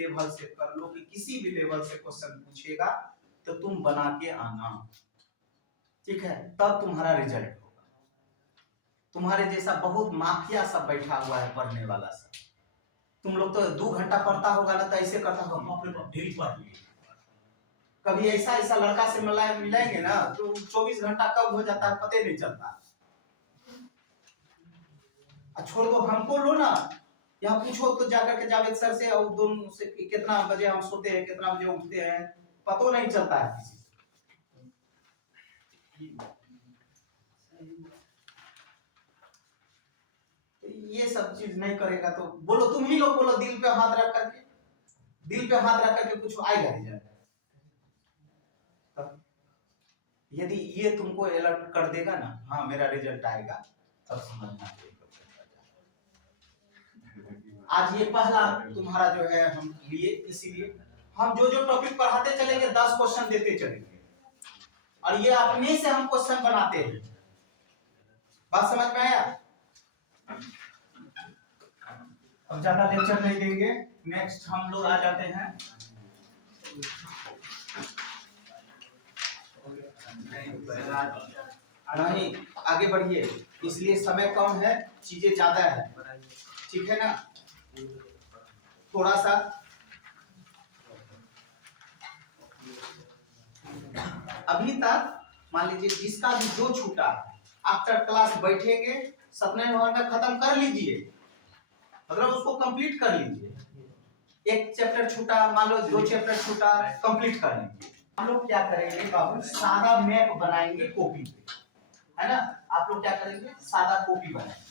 Level से कर लो कि किसी भी लेवल से क्वेश्चन पूछेगा तो तुम बना के आना, ठीक है, तब तुम्हारा रिजल्ट होगा। तुम्हारे जैसा बहुत माफिया सब बैठा हुआ है पढ़ने वाला सब। तुम लोग तो 2 घंटा पढ़ता होगा ना तो ऐसे करता होगा, बाप रे बाप ढेरी पढ़ लिए। कभी ऐसा ऐसा लड़का से मिलेंगे ना तो 24 घंटा कब हो जाता है पता नहीं चलता। छोड़ो, हमको लो ना, यहाँ पूछो तो जाकर के जावेद सर से और दोनों से कितना बजे हम सोते हैं, कितना बजे उठते हैं, पता नहीं चलता है किसी से। ये सब चीज नहीं करेगा तो बोलो, तुम ही लोग बोलो, दिल पे हाथ रख करके, दिल पे हाथ रख करके कुछ आएगा रिजल्ट। यदि ये तुमको अलर्ट कर देगा ना, हाँ मेरा रिजल्ट आएगा, तब समझना। आज ये पहला तुम्हारा जो है हम लिए, इसीलिए हम जो जो टॉपिक पढ़ाते चलेंगे 10 क्वेश्चन देते चलेंगे और ये अपने से हम क्वेश्चन बनाते हैं। बात समझ में आया? अब ज्यादा लेक्चर नहीं देंगे, नेक्स्ट हम लोग आ जाते हैं। नहीं, आगे बढ़िए, इसलिए समय कम है, चीजें ज्यादा है, ठीक है ना। थोड़ा सा अभी तक मान लीजिए जिसका भी जो छूटा, आफ्टर क्लास बैठेंगे, सप्ताह भर में खत्म कर लीजिए, मतलब उसको कंप्लीट कर लीजिए। एक चैप्टर छूटा, मान लो 2 चैप्टर छूटा, कंप्लीट कर लीजिए। हम लोग क्या करेंगे बाबू, सादा मैप बनाएंगे कॉपी पे, है ना। आप लोग क्या करेंगे, सादा कॉपी बनाएंगे,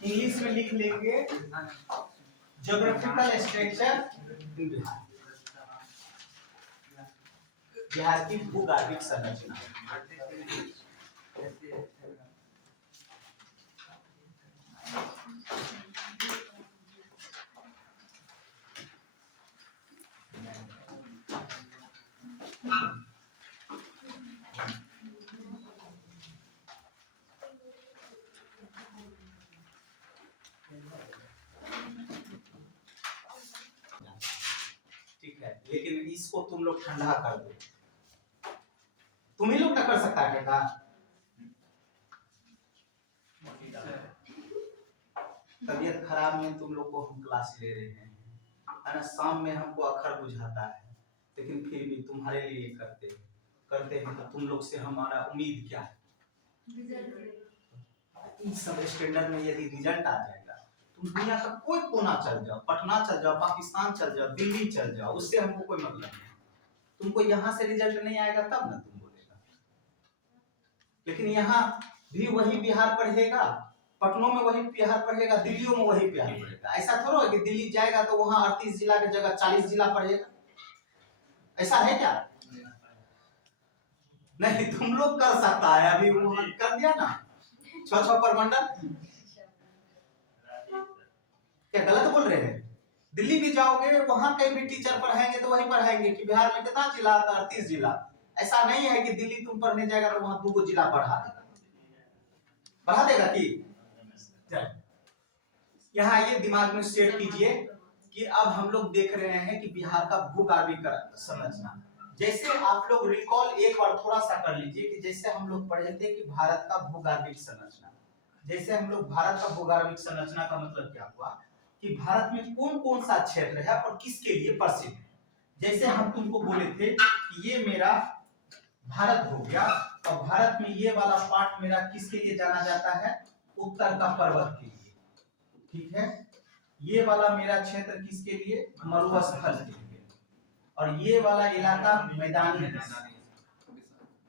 इंग्लिश में लिख लेंगे ज्योग्राफिकल स्ट्रक्चर बिहार, बिहार की भूगर्भिक संरचना। ठीक है, लेकिन इसको तुम लोग ठंडा कर दो, तुम ही लोग ना कर सकता है ठंडा। तबीयत खराब में तुम लोग को हम क्लास ले रहे हैं, है ना। शाम में हमको अखर बुझाता है, लेकिन फिर भी तुम्हारे लिए करते हैं तो तुम लोग से हमारा उम्मीद क्या है, इस सब स्टैंडर्ड में यदि रिजल्ट आ जाएगा, तुम दुनिया का कोई कोना चल जाओ, पटना चल जाओ, पाकिस्तान चल जाओ, दिल्ली चल जाओ, उससे हमको कोई मतलब नहीं। तुमको यहाँ से रिजल्ट नहीं आएगा तब ना तुम बोलेगा। लेकिन यहाँ भी वही बिहार पढ़ेगा, पटनों में वही बिहार पढ़ेगा, दिल्लियों में वही बिहार पढ़ेगा। ऐसा थोड़ा है कि दिल्ली जाएगा तो वहाँ 38 जिला की जगह 40 जिला पढ़ेगा, ऐसा है क्या? नहीं, तुम लोग कर सकता है, अभी वहाँ कर दिया ना 6 प्रमंडल। क्या गलत बोल रहे हैं? दिल्ली भी जाओगे, वहां कहीं भी टीचर पढ़ाएंगे तो वही पढ़ाएंगे कि बिहार में कितना जिला, 38 जिला। ऐसा नहीं है कि दिल्ली तुम पढ़ने जाएगा तो वहां 2 जिला बढ़ा देगा कि यहाँ ये दिमाग में सेट कीजिए कि अब हम लोग देख रहे हैं कि बिहार का भूगर्भिक संरचना। जैसे आप लोग रिकॉल एक बार थोड़ा सा कर लीजिए कि जैसे हम लोग पढ़े थे कि भारत का भूगर्भिक संरचना, जैसे हम लोग भारत का भूगर्भिक संरचना का मतलब क्या हुआ कि भारत में कौन कौन सा क्षेत्र है और किसके लिए प्रसिद्ध है। जैसे हम तुमको बोले थे कि ये मेरा भारत हो गया, और भारत में ये वाला पार्ट मेरा किसके लिए जाना जाता है, उत्तर का पर्वत के लिए, ठीक है। ये वाला मेरा क्षेत्र किसके लिए, मरुस्थल के लिए, और ये वाला इलाका मैदानी हिस्सा,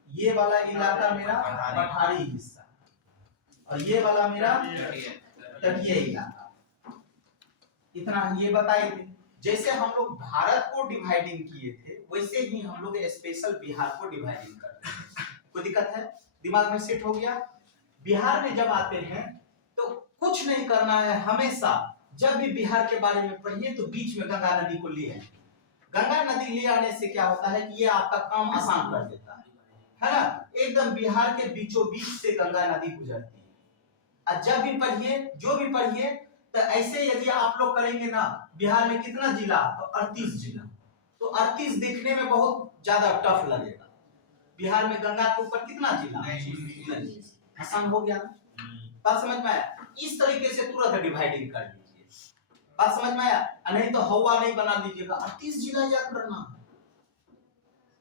ये वाला इलाका मेरा पठारी हिस्सा, और ये वाला मेरा तटीय इलाका। इतना ये बताए थे। जैसे हम लोग भारत को डिवाइडिंग किए थे, वैसे ही हम लोग स्पेशल बिहार को डिवाइडिंग करते हैं। कोई दिक्कत है? दिमाग में सेट हो गया। बिहार में जब आते हैं तो कुछ नहीं करना है, हमेशा जब भी बिहार के बारे में पढ़िए तो बीच में गंगा नदी को ले आए। गंगा नदी ले आने से क्या होता है कि ये आपका काम आसान कर देता है ना। एकदम बिहार के बीचों बीच से गंगा नदी गुजरती है, और जब भी पढ़िए, जो भी पढ़िए, तो ऐसे यदि आप लोग करेंगे ना, बिहार में कितना जिला, तो 38 जिला, तो 38 देखने में बहुत ज्यादा टफ लगेगा। बिहार में गंगा के ऊपर कितना जिला, आसान हो गया। बात समझ में आया? इस तरीके से तुरंत डिवाइडिंग कर लीजिए, बात समझ में आया? नहीं तो हवा नहीं बना लीजिएगा, 38 जिला याद करना,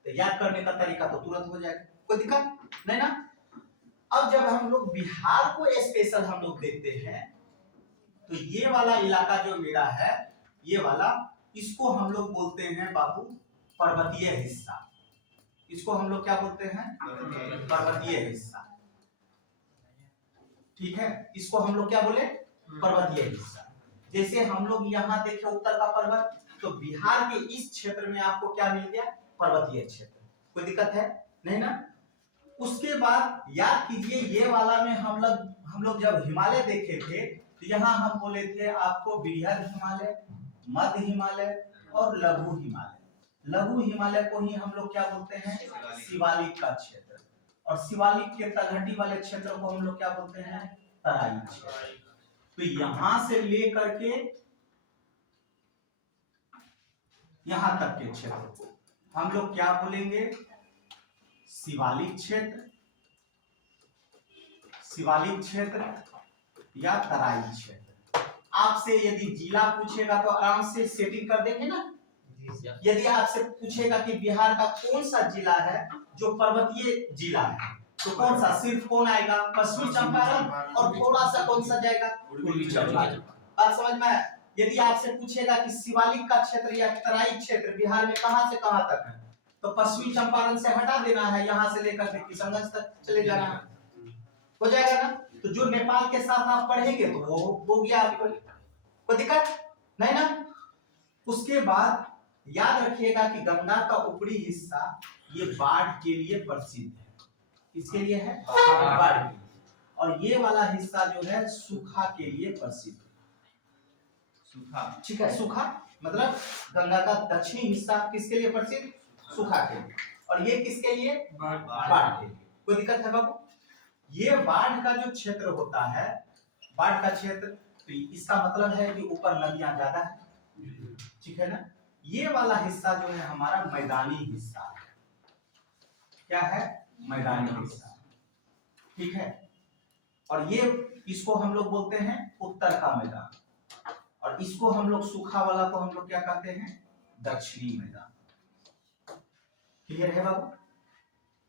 तो याद करने का तरीका तो तुरंत हो जाएगा, कोई दिक्कत नहीं ना। अब जब हम लोग बिहार को स्पेशल हम लोग देखते हैं, तो ये वाला इलाका जो मेरा है, ये वाला, इसको हम लोग बोलते हैं बाबू पर्वतीय हिस्सा। इसको हम लोग क्या बोलते हैं? पर्वतीय हिस्सा। ठीक है, इसको हम लोग क्या बोले? पर्वतीय हिस्सा। जैसे हम लोग यहाँ देखे उत्तर का पर्वत, तो बिहार के इस क्षेत्र में आपको क्या मिल गया? पर्वतीय क्षेत्र। कोई दिक्कत है? नहीं ना। उसके बाद याद कीजिए, ये वाला में हम लोग जब हिमालय देखे थे, तो यहाँ हम बोले थे आपको बृहद हिमालय, मध्य हिमालय और लघु हिमालय। लघु हिमालय को ही हम लोग क्या बोलते हैं? शिवालिक का क्षेत्र। और शिवालिक के तलहटी वाले क्षेत्र को हम लोग क्या बोलते हैं? तराई क्षेत्र। तो यहां से लेकर के यहां तक के क्षेत्र को हम लोग क्या बोलेंगे? शिवालिक क्षेत्र, शिवालिक क्षेत्र या तराई क्षेत्र। आपसे यदि जिला पूछेगा तो आराम से सेटिंग कर देंगे ना। यदि आपसे पूछेगा कि बिहार का कौन सा जिला है जो पर्वतीय जिला है, तो कौन सा? सिर्फ कौन आएगा? पश्चिमी चंपारण, और थोड़ा सा कौन सा जाएगा? पूर्वी चंपारण। बात समझ में आया? यदि आपसे पूछेगा कि शिवालिक का क्षेत्र या तराई क्षेत्र बिहार में कहां से कहां तक है, तो पश्चिमी चंपारण से हटा देना है, यहां से लेकर के किशनगंज तक चले जाना है, हो जाएगा ना। तो जो नेपाल के साथ आप पढ़ेंगे तो वो हो गया आपको, कोई दिक्कत नहीं ना। उसके बाद याद रखिएगा कि गंगा का ऊपरी हिस्सा ये बाढ़ के लिए प्रसिद्ध है। किसके लिए है? बाढ़ के लिए। और ये वाला हिस्सा जो है सूखा के लिए प्रसिद्ध है। सूखा, ठीक है, सूखा मतलब गंगा का दक्षिणी हिस्सा किसके लिए प्रसिद्ध? सूखा के लिए। और ये किसके लिए? बाढ़ के लिए। कोई दिक्कत है बाबू? ये बाढ़ का जो क्षेत्र होता है, बाढ़ का क्षेत्र, तो इसका मतलब है कि ऊपर नदियां ज्यादा है, ठीक है ना। ये वाला हिस्सा जो है हमारा मैदानी हिस्सा है। क्या है? मैदानी हिस्सा, ठीक है। और ये इसको हम लोग बोलते हैं उत्तर का मैदान, और इसको हम लोग सूखा वाला को हम लोग क्या कहते हैं? दक्षिणी मैदान। क्लियर है बाबू?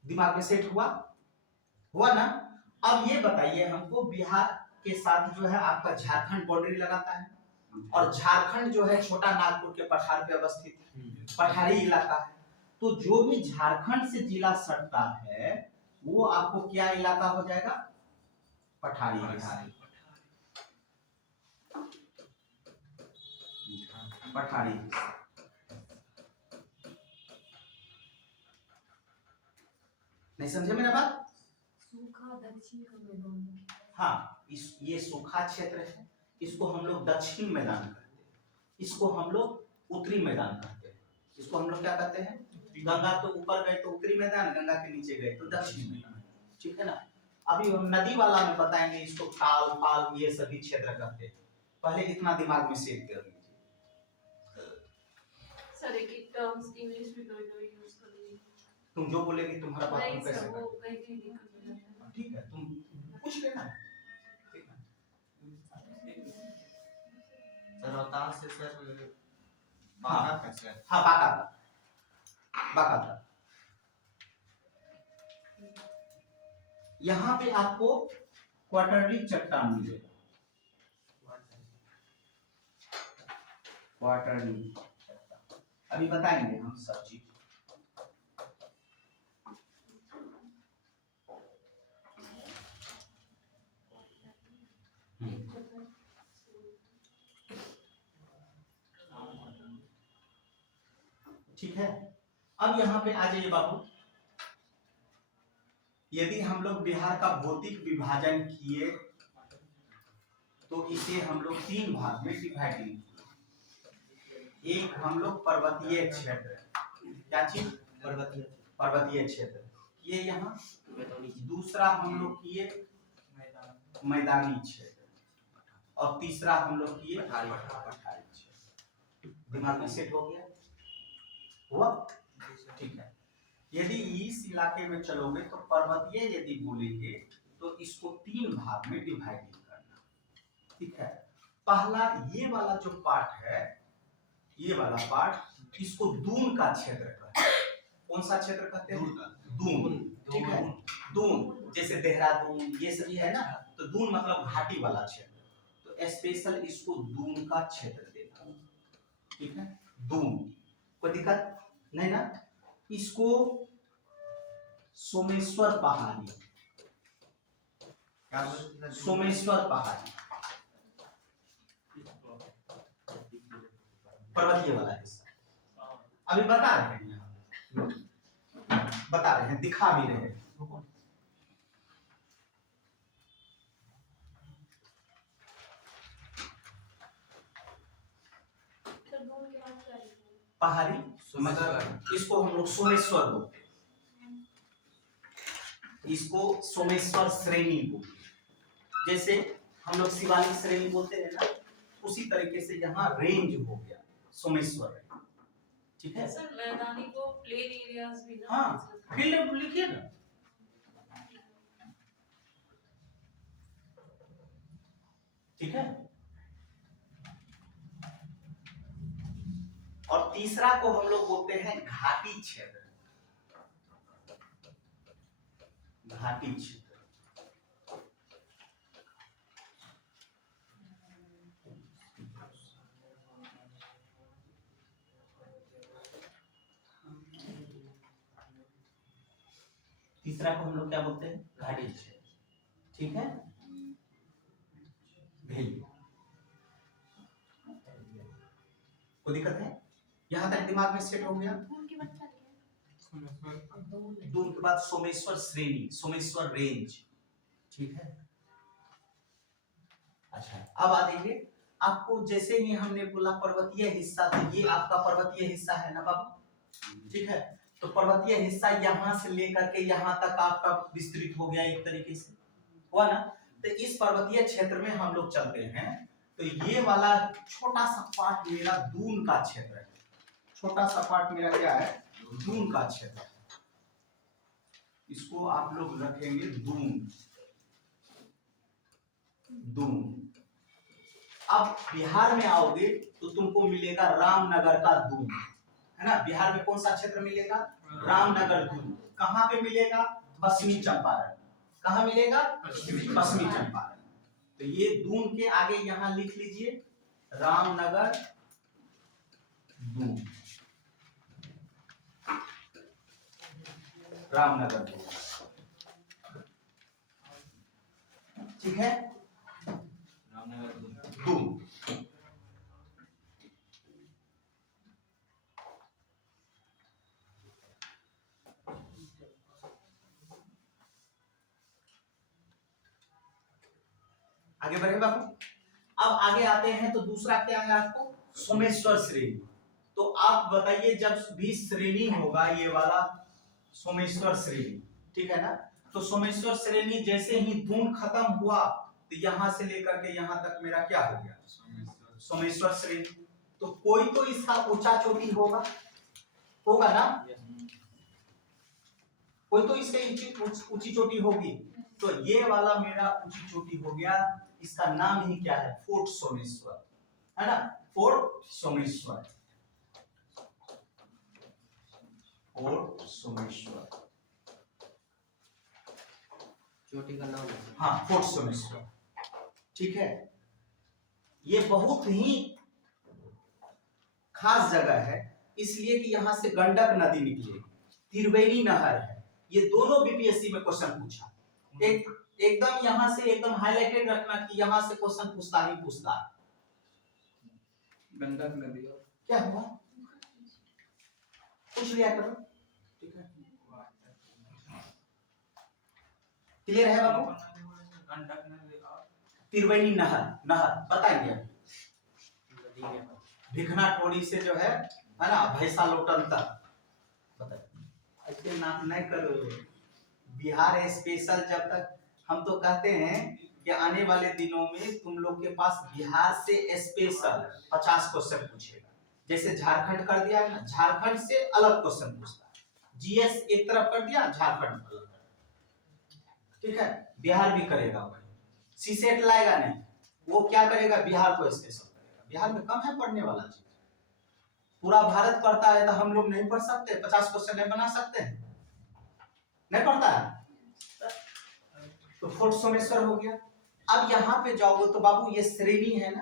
दिमाग में सेट हुआ? हुआ ना। अब ये बताइए हमको, बिहार के साथ जो है आपका झारखंड बाउंड्री लगाता है, और झारखंड जो है छोटा नागपुर के पठार पे अवस्थित पठारी इलाका है। तो जो भी झारखंड से जिला सटता है वो आपको क्या इलाका हो जाएगा? पठारी इलाका। पठारी। नहीं समझे मेरा बात? सूखा दक्षिण का मैदान। हाँ, ये सूखा क्षेत्र है, इसको हम लोग दक्षिण मैदान कहते हैं, इसको हम लोग उत्तरी मैदान कहते हैं। इसको हम लोग क्या कहते हैं? गंगा के ऊपर गए तो उत्तरी मैदान, गंगा के नीचे गए तो दक्षिणी मैदान, ठीक है ना। अभी हम नदी वाला में बताएंगे, इसको खाल पाल ये सभी क्षेत्र कहते हैं। पहले इतना दिमाग में सेट कर लीजिए। सर एक एक टर्म्स इंग्लिश में दो दो यूज कर लीजिए। तुम जो बोलेगी तुम्हारा बात नहीं हम कैसे सर, वो करें? कहीं कहीं दिक्कत हो जाता है। ठीक है, तुम पूछ लेना। ठीक है सर, रोहतास से सर बांका का सर। हाँ, बांका का, बांका का। यहाँ पे आपको क्वार्टरली चट्टान मिलेगा, क्वार्टरली चट्टान। अभी बताएंगे हम सब चीज। ठीक है, अब यहाँ पे आ जाइए बाबू। यदि हम लोग बिहार का भौतिक विभाजन किए तो इसे हम लोग 3 भाग में डिवाइड। एक हम लोग पर्वतीय क्षेत्र, क्या चीज? पर्वतीय क्षेत्र ये यहाँ। दूसरा हम लोग किए मैदानी क्षेत्र, और तीसरा हम लोग किए पठारी क्षेत्र। दिमाग में सेट हो गया? हुआ? ठीक है। यदि इस इलाके में चलोगे तो पर्वतीय यदि बोलेंगे तो इसको 3 भाग में डिवाइड करना। ठीक है। पहला ये वाला जो पार्ट है, ये वाला पार्ट, इसको दून का क्षेत्र कहते हैं। कौन सा क्षेत्र कहते हैं? दून। ठीक है। दून, जैसे देहरादून ये सब है ना, तो दून मतलब घाटी वाला क्षेत्र, तो स्पेशल इसको दून का क्षेत्र देना। ठीक है। दून, कोई दिक्कत नहीं ना? इसको सोमेश्वर पहाड़ी, सोमेश्वर पहाड़ी पर्वतीय वाला हिस्सा अभी बता रहे हैं, यहाँ बता रहे हैं, दिखा भी रहे हैं। पहाड़ी मतलब इसको हम लोग सोमेश्वर बोलते हैं, इसको सोमेश्वर श्रेणी बोलते हैं। जैसे हम लोग शिवालिक श्रेणी बोलते हैं ना, उसी तरीके से यहाँ रेंज हो गया सोमेश्वर। ठीक है सर, मैदानी को प्लेन एरियाज भी ना, हाँ, फील्ड लिखिए ना। ठीक है। और तीसरा को हम लोग बोलते हैं घाटी क्षेत्र, घाटी क्षेत्र। तीसरा को हम लोग क्या बोलते हैं? घाटी क्षेत्र। ठीक है। कोई दिक्कत है? यहाँ तक दिमाग में सेट हो गया? दून के बाद सोमेश्वर श्रेणी, सोमेश्वर रेंज। ठीक है। अच्छा, अब आ जाइए। आपको जैसे ही हमने बोला पर्वतीय हिस्सा, तो ये आपका पर्वतीय हिस्सा है ना बाबू? ठीक है। तो पर्वतीय हिस्सा यहाँ से लेकर के यहाँ तक आपका विस्तृत हो गया एक तरीके से, हुआ ना? तो इस पर्वतीय क्षेत्र में हम लोग चलते हैं, तो ये वाला छोटा सा पार्ट मेरा दून का क्षेत्र है। छोटा सा पार्ट मेरा क्या है? दून का क्षेत्र है। इसको आप लोग रखेंगे दून, दून। अब बिहार में आओगे तो तुमको मिलेगा रामनगर का दून, है ना? बिहार में कौन सा क्षेत्र मिलेगा? रामनगर दून। कहाँ पे मिलेगा? पश्चिमी चंपारण। कहाँ मिलेगा? पश्चिमी चंपारण। तो ये दून के आगे यहाँ लिख लीजिए रामनगर दून, रामनगर दून। ठीक है। रामनगर दून। आगे बढ़े बाबू। अब आगे आते हैं तो दूसरा क्या है आपको? सोमेश्वर श्रेणी। तो आप बताइए, जब भी श्रेणी होगा ये वाला सोमेश्वर श्रेणी, ठीक है ना? तो सोमेश्वर श्रेणी जैसे ही दून खत्म हुआ तो यहां से लेकर के यहां तक मेरा क्या हो गया? सोमेश्वर श्रेणी। तो कोई तो इसका ऊंचा चोटी होगा, होगा ना? कोई तो इसके ऊंची चोटी होगी। तो ये वाला मेरा ऊंची चोटी हो गया, इसका नाम ही क्या है? फोर्ट सोमेश्वर, है ना? फोर्ट सोमेश्वर, फोर्ट सोमेश्वर चोटी का नाम है। हाँ, फोर्ट सोमेश्वर। ठीक है। ये बहुत ही खास जगह है, इसलिए कि यहां से गंडक नदी निकलेगी, त्रिवेणी नहर है। ये दोनों बीपीएससी में क्वेश्चन पूछा। एकदम यहां से एकदम हाईलाइटेड रखना कि यहां से क्वेश्चन पूछता ही पूछता है। गंडक नदी क्या हुआ? पूछ लिया करो। ठीक है। क्लियर है बाबू? गंडक नदी और त्रिवेणी नहर, नहर बताइए। भिखना टोली से जो है ना, भैंसा लोटन तक। बताइए। ऐसे नाम नहीं करो। बिहार स्पेशल, जब तक हम तो कहते हैं कि आने वाले दिनों में तुम लोग के पास बिहार से स्पेशल 50 क्वेश्चन पूछेगा। जैसे झारखंड कर दिया है ना, झारखंड से अलग क्वेश्चन पूछता है। जीएस एक तरफ कर दिया, झारखंड अलग कर दिया। ठीक है, बिहार भी करेगा वही। सीसेट लाएगा नहीं, वो क्या करेगा, बिहार को स्पेशल करेगा। बिहार में कम है पढ़ने वाला चीज, पूरा भारत पढ़ता है तो हम लोग नहीं पढ़ सकते, 50 क्वेश्चन नहीं बना सकते हैं, नहीं पढ़ता है तो फोर्थ सोमेश्वर हो गया। अब यहाँ पे जाओगे तो बाबू ये श्रेणी है ना,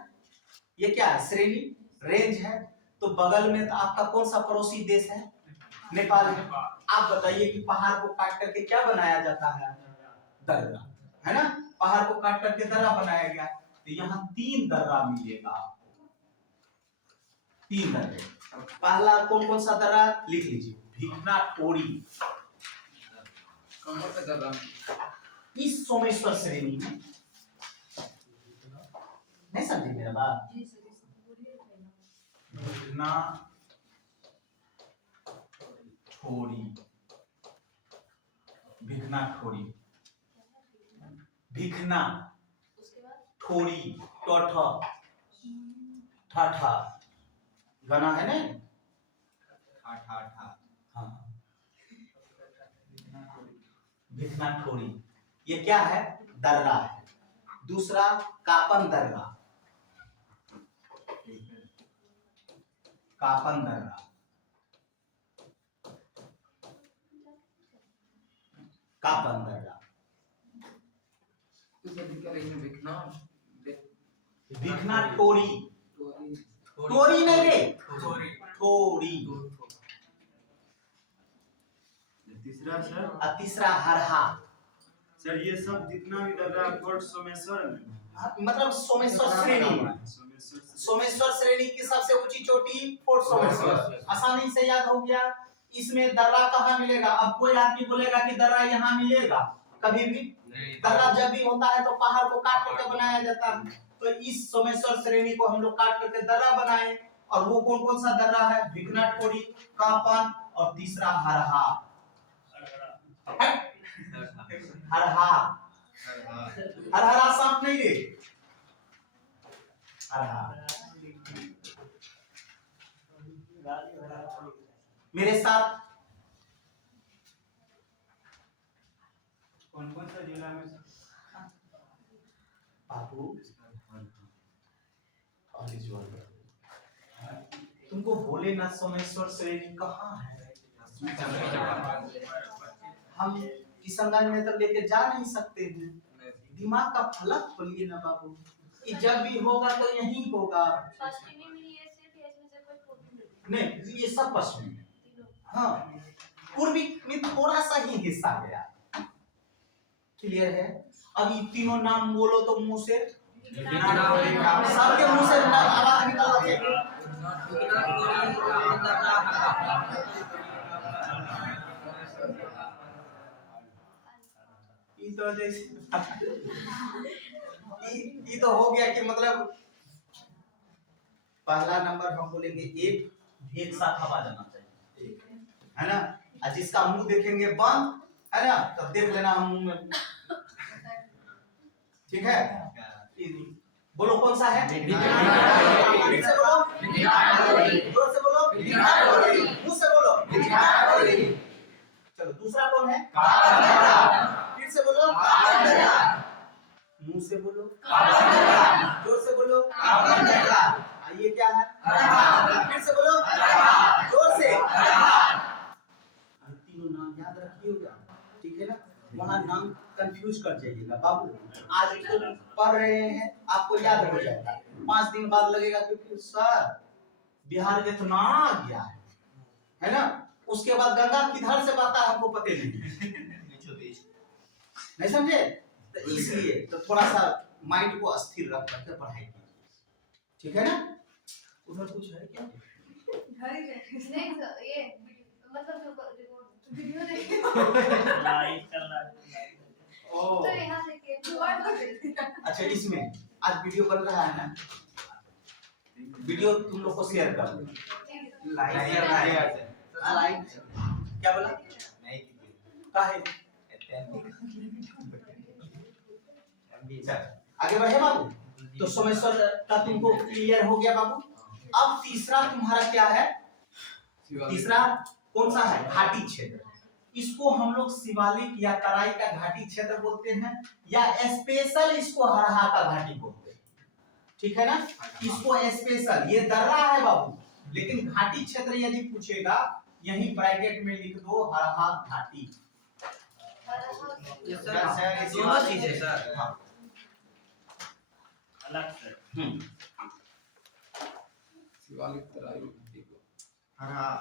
ये क्या है, श्रेणी रेंज है। तो बगल में तो आपका कौन सा पड़ोसी देश है, नेपाल है। आप बताइए कि पहाड़ को काट करके क्या बनाया जाता है, दर्रा, है ना, पहाड़ को काट करके दर्रा बनाया गया। तो यहाँ 3 दर्रा मिलेगा आपको, 3 दर्रे। पहला कौन कौन सा दर्रा लिख लीजिए, भिखना टोरी, इस सोमेश्वर श्रेणी में। नहीं समझे मेरा बात, भिखना ठोरी, भिखना ठोरी, भिखना ठोरी, टोठा ठाठा गाना है ना, ठा ठा। हाँ, भिखना ठोरी ये क्या है, दर्रा है। दूसरा कापन दर्रा, कापन दर्रा, कापन दर्रा, भिखना ठोरी, टोरी नहीं रे, ठोरी। तीसरा सर, और तीसरा हरहा। सर ये सब जितना भी दर्रा फोर्थ सोमेश्वर में, मतलब सोमेश्वर श्रेणी, सोमेश्वर से सोमेश्वर श्रेणी की सबसे ऊंची चोटी फोर्ट सोमेश्वर, आसानी से याद हो गया। इसमें दर्रा कहाँ मिलेगा, अब कोई आदमी बोलेगा कि दर्रा यहाँ मिलेगा, कभी भी दर्रा जब भी होता है तो पहाड़ को काट करके बनाया जाता है। तो इस सोमेश्वर श्रेणी को हम लोग काट करके दर्रा बनाए, और वो कौन कौन सा दर्रा है, भिखना ठोरी, कापन और तीसरा हरहा। हरहा, हरहा सांप नहीं रे, हरहा। मेरे साथ कौन कौन सा जिला में बाबू, तुमको बोले ना सोमेश्वर श्रेणी कहाँ है, हम किशनगंज में तो लेके जा नहीं सकते हैं। दिमाग का फलक खोलिए ना बाबू, कि जब भी होगा तो यही होगा। नहीं ये सब पश्चिमी, हाँ पूर्वी में थोड़ा सा ही हिस्सा गया। क्लियर है, अब ये तीनों नाम बोलो तो मुंह से, सबके मुंह से नाम आवाज निकल रहा है। तो जैसे ये तो हो गया कि मतलब पहला नंबर हम बोलेंगे एक साथ हवा जाना चाहिए, है ना, और जिसका मुंह देखेंगे बंद, है ना, तब देख लेना हम मुंह में, ठीक है। बोलो कौन सा है, फिर से बोलो, जोर से बोलो, मुंह से बोलो। चलो दूसरा कौन है, फिर से बोलो, मुंह से बोलो, जोर से बोलो। ये क्या है, फिर से बोलो, जोर से। ये तीनों नाम याद रखिएगा, ठीक है ना, वहाँ नाम कंफ्यूज कर जाइएगा बाबू। आज तो पढ़ रहे हैं आपको याद हो जाएगा, 5 दिन बाद लगेगा क्योंकि सर बिहार इतना आ गया है ना। उसके बाद गंगा किधर से बहता है हमको पता नहीं समझे, तो इसलिए तो थोड़ा सा माइंड को अस्थिर रख करके पढ़ाई कीजिए, ठीक है ना। उधर कुछ है क्या, नहीं सर, ये मतलब वीडियो देखिए लाइव चल रहा है। तो यहाँ देखिए। अच्छा इसमें आज वीडियो बन रहा है ना, वीडियो तुम लोग को शेयर कर दो, लाइक क्या बोला, का है चल आगे बढ़े बाबू। तो सोमेश्वर का तुमको क्लियर हो गया बाबू। अब तीसरा तुम्हारा क्या है? तीसरा कौन सा है? घाटी क्षेत्र। इसको हम लोग शिवालिक या तराई का घाटी क्षेत्र बोलते हैं, या स्पेशल इसको हरहा का घाटी बोलते हैं। ठीक है ना? इसको स्पेशल, ये दर्रा है बाबू, लेकिन घाटी क्षेत्र यदि पूछेगा यही ब्रैकेट में लिख दो हरहा घाटी। दोनों चीजें सर। हाँ। अलग से शिवालिक तराई घाटी को हाँ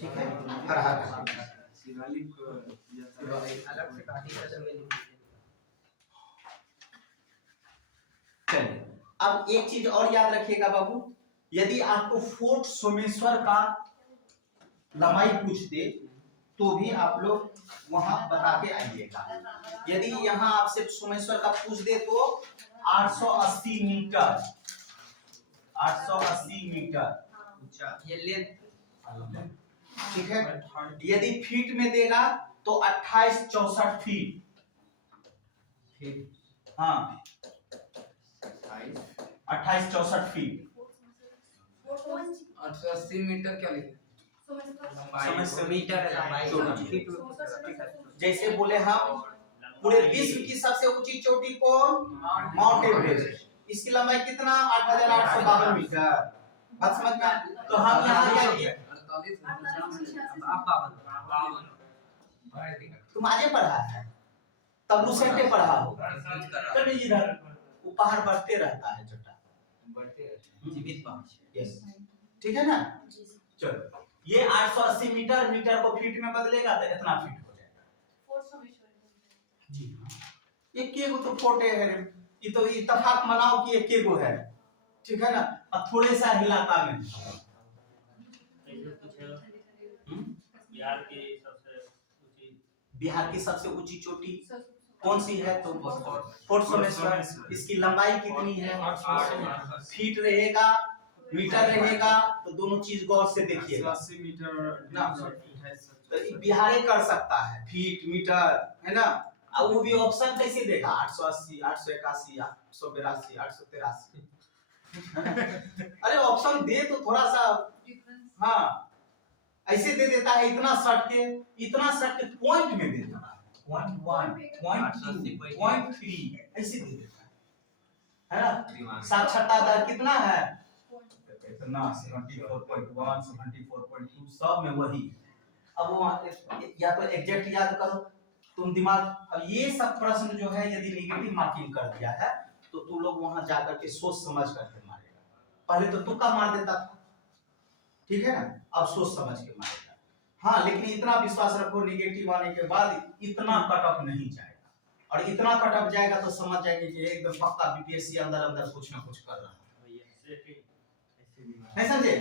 ठीक है, हरहा घाटी। शिवालिक अलग से घाटी क्षेत्र में लिख दीजिए। चलिए अब एक चीज और याद रखिएगा बाबू, यदि आपको फोर्ट सोमेश्वर का लंबाई पूछ दे तो भी आप लोग वहां बता के आइएगा। यदि यहाँ आपसे सोमेश्वर का पूछ दे तो 880 मीटर, 880 मीटर ऊंचा ये लेंथ। ठीक है। यदि फीट में देगा तो 2864 फीट। हाँ 2864 फीट। 880 मीटर क्या लिखे? समझ मीटर है लंबाई। चोटी। जैसे बोले हम पूरे विश्व की सबसे ऊंची चोटी कौन? Mount Everest. इसकी लंबाई कितना? 8852 मीटर। बात समझ में आया? तो हम यहाँ क्या किए? 48 तुम आगे पढ़ा है तब लुसेंटे पढ़ा होगा। कभी इधर वो पहाड़ बढ़ते रहता है चट्टान। जीवित पहुंच। यस ठीक है ना? चलो ये 880 मीटर, मीटर को फीट में बदलेगा तो इतना फीट हो जाएगा। फोर्ट सोमेश्वर जी हाँ, ये केगो तो फोटे है, ये तो इत्तेफाक मनाओ कि ये केगो है। ठीक है ना? अब थोड़े सा इलाका में बिहार की सबसे ऊंची चोटी कौन सी है? तो फोर्ट सोमेश्वर। इसकी लंबाई कितनी है? फीट रहेगा, मीटर रहेगा, तो दोनों चीज गौर से देखिएगा। 80 मीटर ना। तो बिहार कर सकता है फीट मीटर, है ना? अब वो भी ऑप्शन कैसे देगा? 880, 881, 882, 883। अरे ऑप्शन दे तो थोड़ा सा, हाँ ऐसे दे देता है, इतना सट के पॉइंट में दे देता है। पॉइंट 1, पॉइंट 2, पॉइंट 3 ऐसे दे देता है ना? साक्षरता दर कितना है? इतना 74.1, 74.2 सब में वही। अब वो या तो एग्जैक्ट याद करो तुम दिमाग। अब ये सब प्रश्न जो है यदि नेगेटिव मार्किंग कर दिया है तो तू लोग वहां जाकर के सोच समझ करके मारेगा। पहले तो तुक्का मार देता था, ठीक है ना? अब सोच समझ के मारेगा। हाँ लेकिन इतना विश्वास रखो नेगेटिव आने के बाद इतना कट ऑफ नहीं जाएगा, और इतना कट ऑफ जाएगा तो समझ जाएंगे कि एकदम पक्का बीपीएससी अंदर अंदर कुछ ना कुछ कर रहा है। नहीं समझे?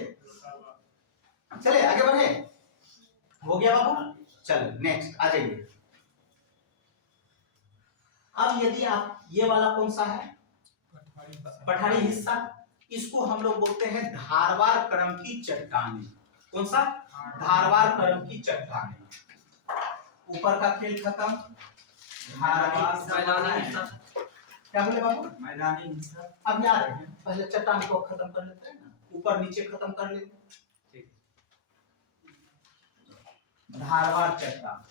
चले आगे बढ़े। हो गया बाबू? चल नेक्स्ट आ जाइए। अब यदि आप ये वाला कौन सा है? पठारी हिस्सा। इसको हम लोग बोलते हैं धारवार क्रम की चट्टानें। कौन सा? धारवार क्रम की चट्टानें। ऊपर का खेल खत्म। मैदानी हिस्सा। क्या बोले बाबू? मैदानी हिस्सा। अब आ रहे हैं, पहले चट्टान को खत्म कर लेते हैं ना, ऊपर नीचे खत्म कर लेते हैं। धारवार चट्टान।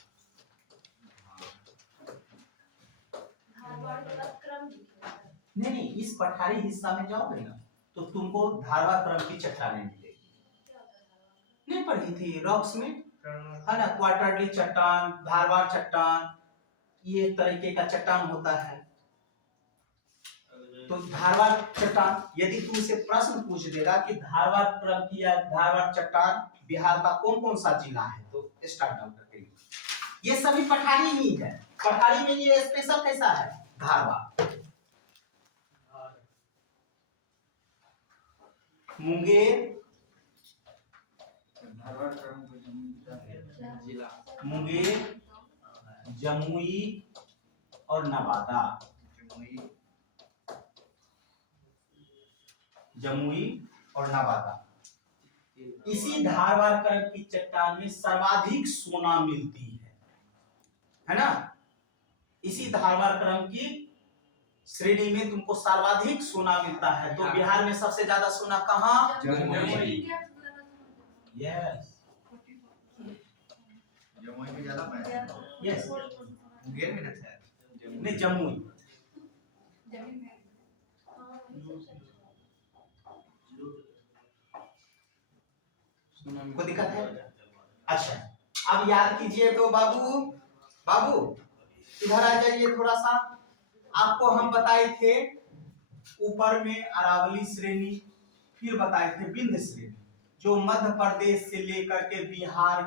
नहीं, इस पठारी हिस्सा में जाओगे ना तो तुमको धारवार क्रम की चट्टानें मिलेगी। नहीं पढ़ी थी रॉक्स में, है ना? क्वार्टरली चट्टान, धारवार चट्टान, ये तरीके का चट्टान होता है। तो धारवार चट्टान, यदि तुमसे प्रश्न पूछ देगा कि धारवार क्रम की या धारवार चट्टान बिहार का कौन कौन सा जिला है, तो स्टार्ट डाउन करते हैं। ये सभी पठारी ही है। पठारी में ये स्पेशल कैसा है? धारवार, मुंगेर, मुंगेर, जमुई और नवादा। जमुई और नवादा इसी धारवाड़ क्रम की चट्टान में सर्वाधिक सोना मिलती है ना। इसी धारवाड़ क्रम की श्रेणी में तुमको सर्वाधिक सोना मिलता है। तो बिहार में सबसे ज्यादा सोना कहाँ? जमुई। यस जमुई में ज्यादा पैसा है। यस मुंगेर में ना शायद। नहीं जमुई। कोई दिक्कत है? अच्छा अब याद कीजिए तो बाबू बाबू इधर आ जाइए थोड़ा सा। आपको हम बताए थे ऊपर में अरावली श्रेणी, फिर बताए थे विंध्य श्रेणी, जो मध्य प्रदेश से लेकर के बिहार